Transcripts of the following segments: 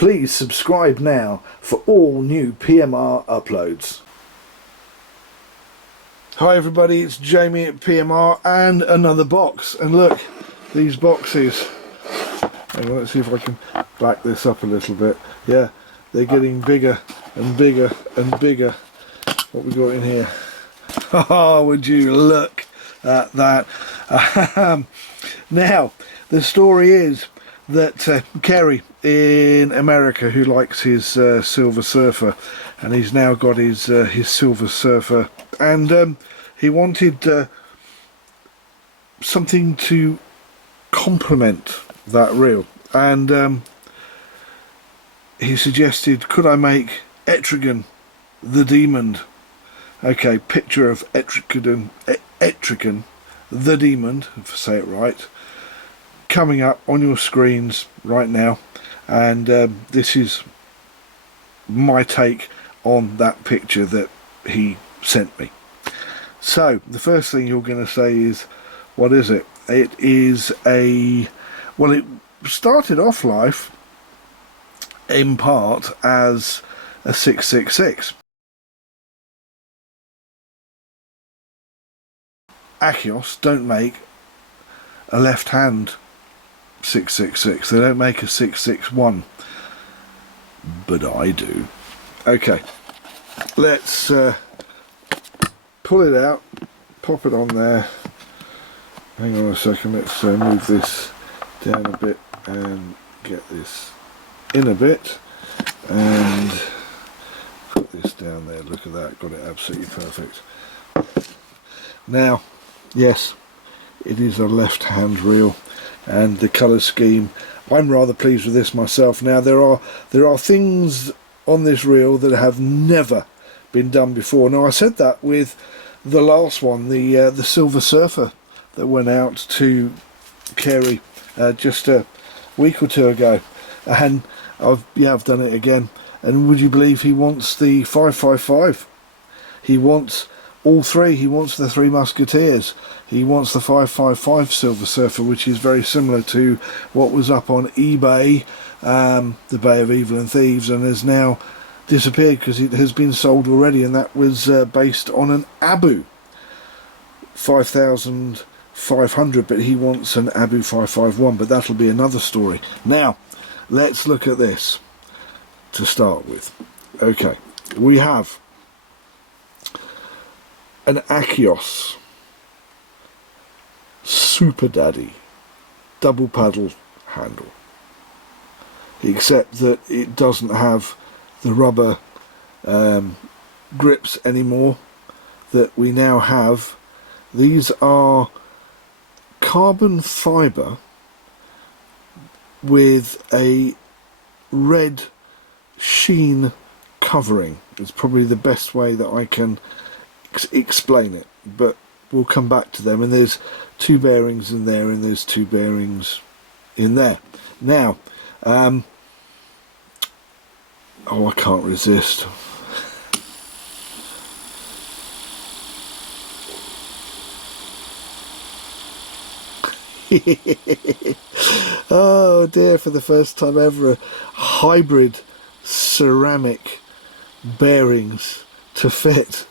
Please subscribe now for all new PMR uploads. Hi everybody, it's Jamie at PMR and another box. And look, these boxes. Hang on, let's see if I can back this up a little bit. Yeah, they're getting bigger and bigger and bigger. What we got in here? Oh, would you look at that? Now, the story is that Kerry in America, who likes his Silver Surfer, and he's now got his Silver Surfer, and he wanted something to complement that reel, and he suggested, could I make Etrigan the Demon? Okay, picture of Etrigan the Demon, if I say it right, coming up on your screens right now, and this is my take on that picture that he sent me. So the first thing you're going to say is, what is it? It is a, well, it started off life in part as a 666. Akios don't make a left hand 666, they don't make a 661, but I do. Okay, let's pull it out, pop it on there. Hang on a second, let's move this down a bit and get this in a bit, and put this down there. Look at that, got it absolutely perfect. Now, yes, it is a left hand reel, and the colour scheme, I'm rather pleased with this myself. Now there are things on this reel that have never been done before. Now I said that with the last one, the Silver Surfer that went out to Kerry just a week or two ago, and I've done it again. And would you believe he wants the 555? He wants all three. He wants the Three Musketeers. He wants the 555 Silver Surfer, which is very similar to what was up on eBay, the Bay of Evil and Thieves, and has now disappeared because it has been sold already, and that was based on an Abu 5500, but he wants an Abu 551, but that'll be another story. Now let's look at this to start with. Okay, we have an Akios Super Daddy double paddle handle, except that it doesn't have the rubber grips anymore that we now have. These are carbon fibre with a red sheen covering. It's probably the best way that I can explain it, but we'll come back to them. And there's two bearings in there, and there's two bearings in there. Now oh, I can't resist. Oh dear, for the first time ever, a hybrid ceramic bearings to fit.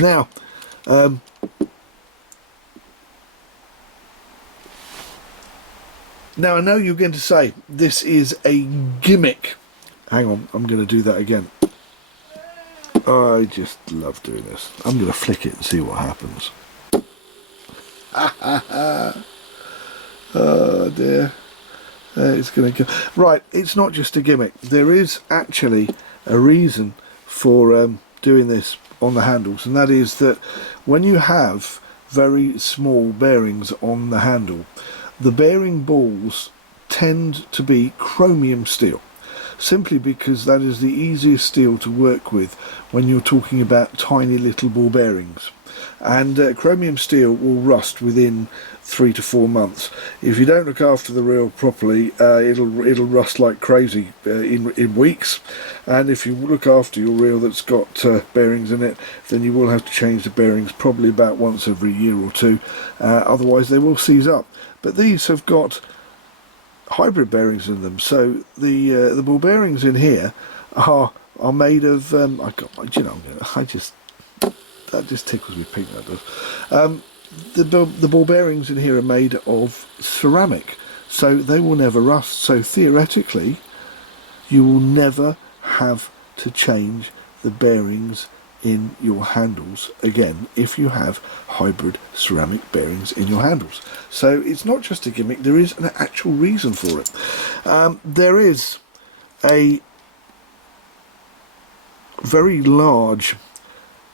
Now now I know you're going to say this is a gimmick. Hang on, I'm going to do that again. I just love doing this. I'm going to flick it and see what happens. Oh dear, it's going to go right. It's not just a gimmick. There is actually a reason for doing this on the handles, and that is that when you have very small bearings on the handle, the bearing balls tend to be chromium steel, simply because that is the easiest steel to work with when you're talking about tiny little ball bearings. And chromium steel will rust within 3 to 4 months. If you don't look after the reel properly, it'll rust like crazy in weeks. And if you look after your reel that's got bearings in it, then you will have to change the bearings probably about once every year or two. Otherwise they will seize up. But these have got hybrid bearings in them. So the ball bearings in here are made of I got, you know, that just tickles me pink, that does. The ball bearings in here are made of ceramic, so they will never rust. So theoretically you will never have to change the bearings in your handles again if you have hybrid ceramic bearings in your handles. So it's not just a gimmick, there is an actual reason for it. There is a very large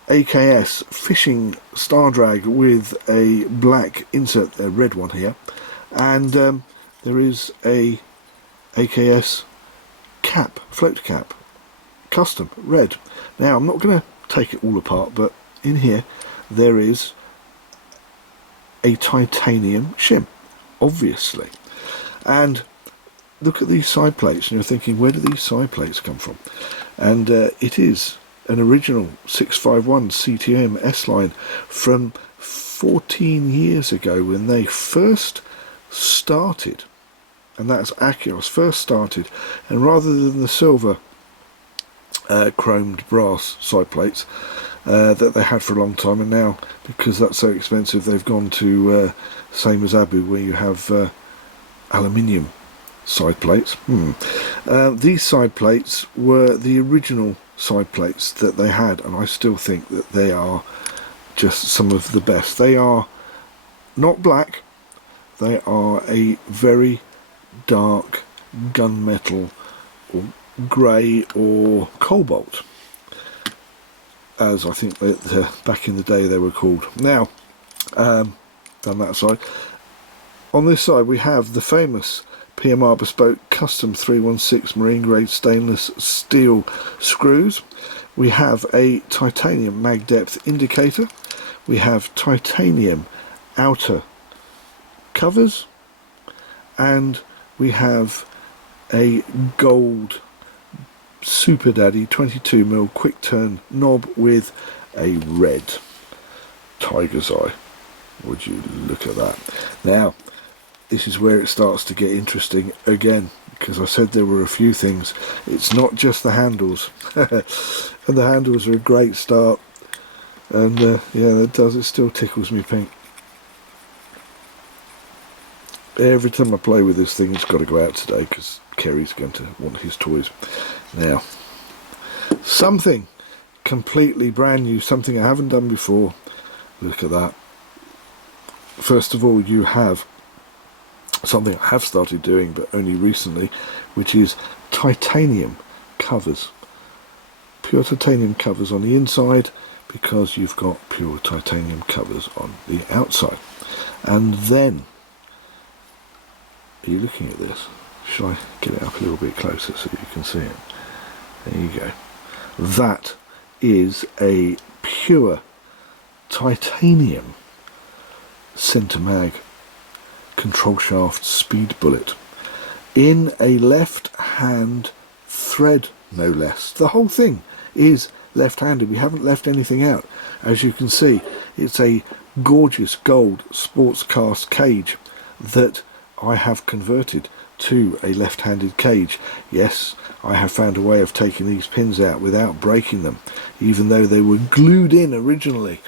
AKS fishing star drag with a black insert, a red one here, and there is a AKS cap, float cap, custom red. Now I'm not going to take it all apart, but in here there is a titanium shim, obviously, and look at these side plates and you're thinking, where do these side plates come from? And it is an original 651 CTM S-line from 14 years ago when they first started, and that's Akios first started, and rather than the silver chromed brass side plates that they had for a long time, and now because that's so expensive they've gone to same as Abu, where you have aluminium side plates. These side plates were the original side plates that they had, and I still think that they are just some of the best. They are not black, they are a very dark gunmetal or grey or cobalt, as I think back in the day they were called. Now, on that side, on this side we have the famous PMR Bespoke Custom 316 marine grade stainless steel screws. We have a titanium mag depth indicator. We have titanium outer covers, and we have a gold Super Daddy 22mm quick turn knob with a red tiger's eye. Would you look at that? Now this is where it starts to get interesting again, because I said there were a few things. It's not just the handles and the handles are a great start, and yeah, it still tickles me pink. Every time I play with this thing, it's got to go out today because Kerry's going to want his toys. Now, something completely brand new, something I haven't done before. Look at that. First of all, you have something I have started doing but only recently, which is titanium covers. Pure titanium covers on the inside, because you've got pure titanium covers on the outside. And then, are you looking at this? Shall I get it up a little bit closer so you can see it? There you go. That is a pure titanium centre mag control shaft speed bullet in a left hand thread, no less. The whole thing is left-handed. We haven't left anything out. As you can see, it's a gorgeous gold sports cast cage that I have converted to a left-handed cage. Yes, I have found a way of taking these pins out without breaking them, even though they were glued in originally,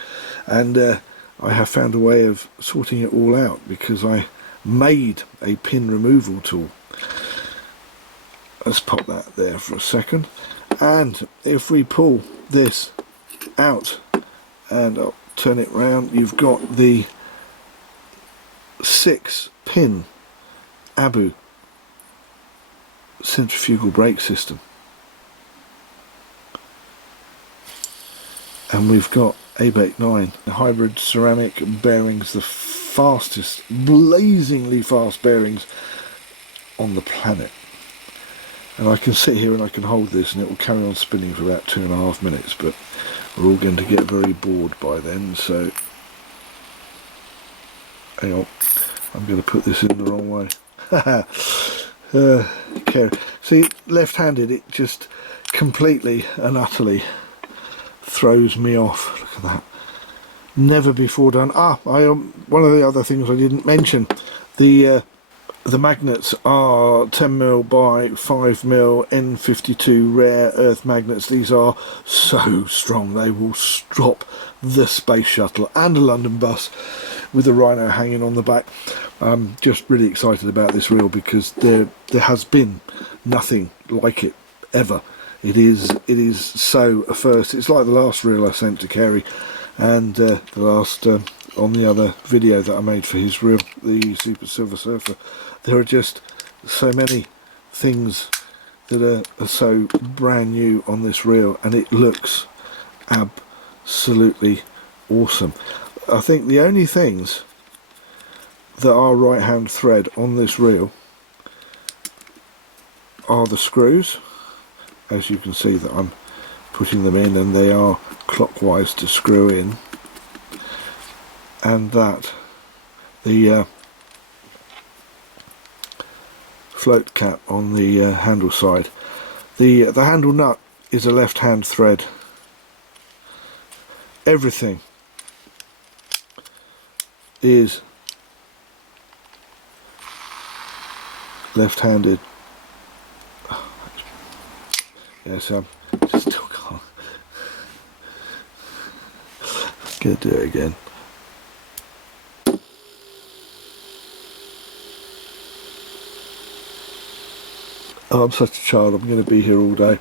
and I have found a way of sorting it all out because I made a pin removal tool. Let's pop that there for a second, and if we pull this out and I'll turn it round, you've got the 6-pin Abu centrifugal brake system, and we've got Abec 9 hybrid ceramic bearings, the fastest, blazingly fast bearings on the planet. And I can sit here and I can hold this and it will carry on spinning for about 2.5 minutes, but we're all going to get very bored by then, so hang on, I'm going to put this in the wrong way. See, left-handed, it just completely and utterly throws me off. Look at that. Never before done. One of the other things I didn't mention, the The magnets are 10mm by 5mm N52 rare earth magnets. These are so strong, they will stop the space shuttle and a London bus with a rhino hanging on the back. I'm just really excited about this reel because there has been nothing like it ever. It is so a first. It's like the last reel I sent to Kerry, and the last on the other video that I made for his reel, the Super Silver Surfer. There are just so many things that are so brand new on this reel, and it looks absolutely awesome. I think the only things that are right hand thread on this reel are the screws. As you can see that I'm putting them in, and they are clockwise to screw in, and that the float cap on the handle side. The handle nut is a left hand thread. Everything is left-handed. Yes, I'm just still can't. Gonna do it again. Oh, I'm such a child, I'm going to be here all day.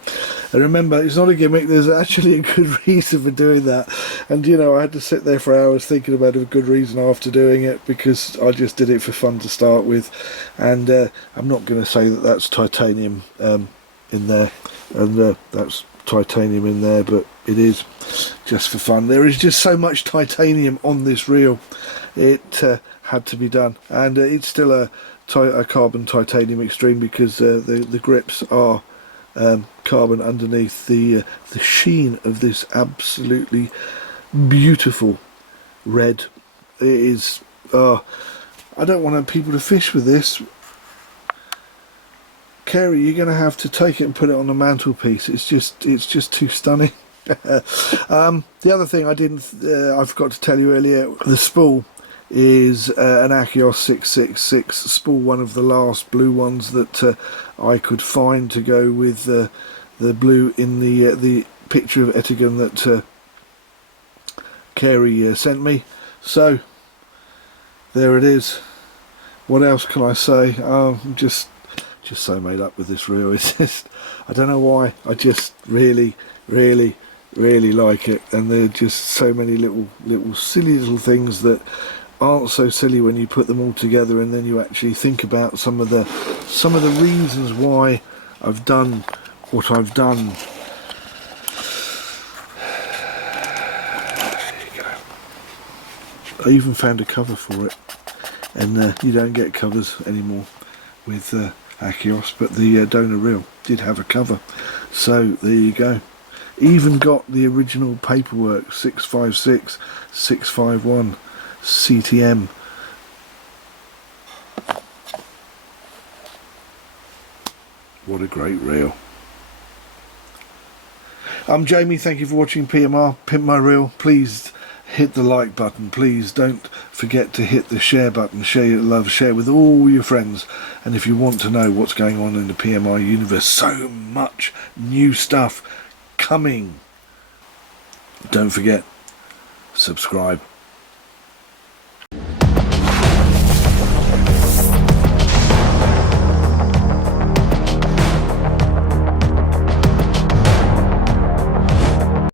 And remember, it's not a gimmick, there's actually a good reason for doing that. And you know, I had to sit there for hours thinking about a good reason after doing it, because I just did it for fun to start with. And I'm not going to say that that's titanium in there, and that's titanium in there, but it is just for fun. There is just so much titanium on this reel, it had to be done. And it's still a carbon titanium extreme, because the grips are carbon underneath. The sheen of this absolutely beautiful red, it is I don't want people to fish with this. Kerry, you're going to have to take it and put it on the mantelpiece. It's just too stunning. The other thing I forgot to tell you earlier, the spool is an Akios 666 spool, one of the last blue ones that I could find to go with the blue in the picture of Etrigan that Kerry sent me. So there it is. What else can I say? I'm just so made up with this reel. It's just, I don't know why, I just really like it. And there are just so many little silly little things that aren't so silly when you put them all together, and then you actually think about some of the reasons why I've done what I've done. There you go. I even found a cover for it, and you don't get covers anymore with Akios, but the donor reel did have a cover, so there you go. Even got the original paperwork, 656, 651 CTM. What a great reel. I'm Jamie, thank you for watching PMR, Pimp My Reel. Please hit the like button, please don't forget to hit the share button, share your love, share with all your friends. And if you want to know what's going on in the PMR universe, so much new stuff coming. Don't forget, subscribe.